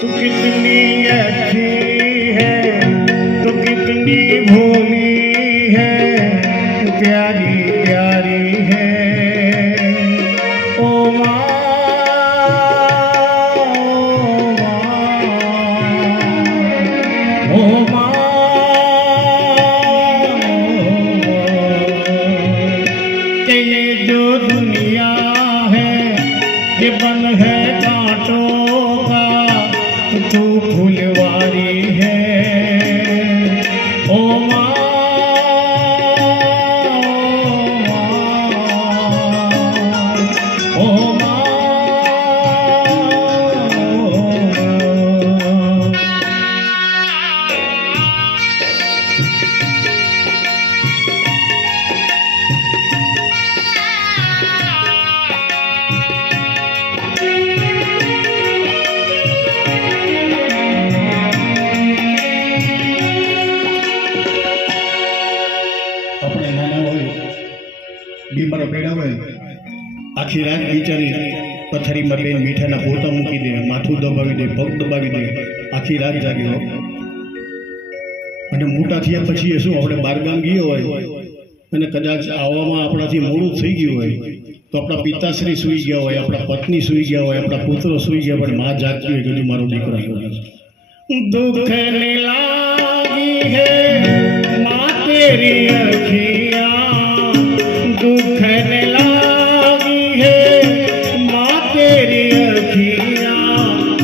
तू कितनी अच्छी है, तू कितनी भोली है, प्यारी प्यारी है। ओ माँ, ओ माँ, कि ये जो दुनिया है ये बन है कांटों का, तू फुलवारी है। ओ माँ, ओ माँ, अपने नाना हो बीमार बेड़ा हो आखी रात बिचारी पथरी में बेन मीठा पोता मूकी दे, माथू दबावी दे, पग दबावी दे, आखी रात जाग्यो અને મોટા થયા પછી શું આપણે બારગામ ગયો હોય અને કદાચ આવવામાં આપણાથી મોડું થઈ ગયું હોય તો આપણા પિતાશ્રી સૂઈ ગયા હોય, આપણા પત્ની સૂઈ ગયા હોય, આપણા પુત્રો સૂઈ ગયા હોય, માં જાગતી હોય કે મારો દીકરો દુઃખ ને લાગી હે માં તેરી અખિયા, दुख ने लागी है माँ तेरी अखियाँ,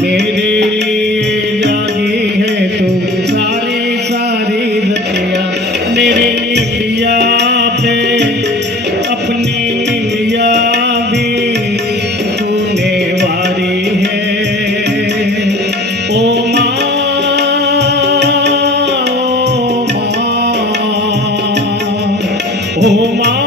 मेरे लिए जागी है तू सारी सारी रतिया, मेरी निंदिया पे अपनी निंदिया भी तूने वारी है। ओ माँ, ओ माँ, ओ माँ,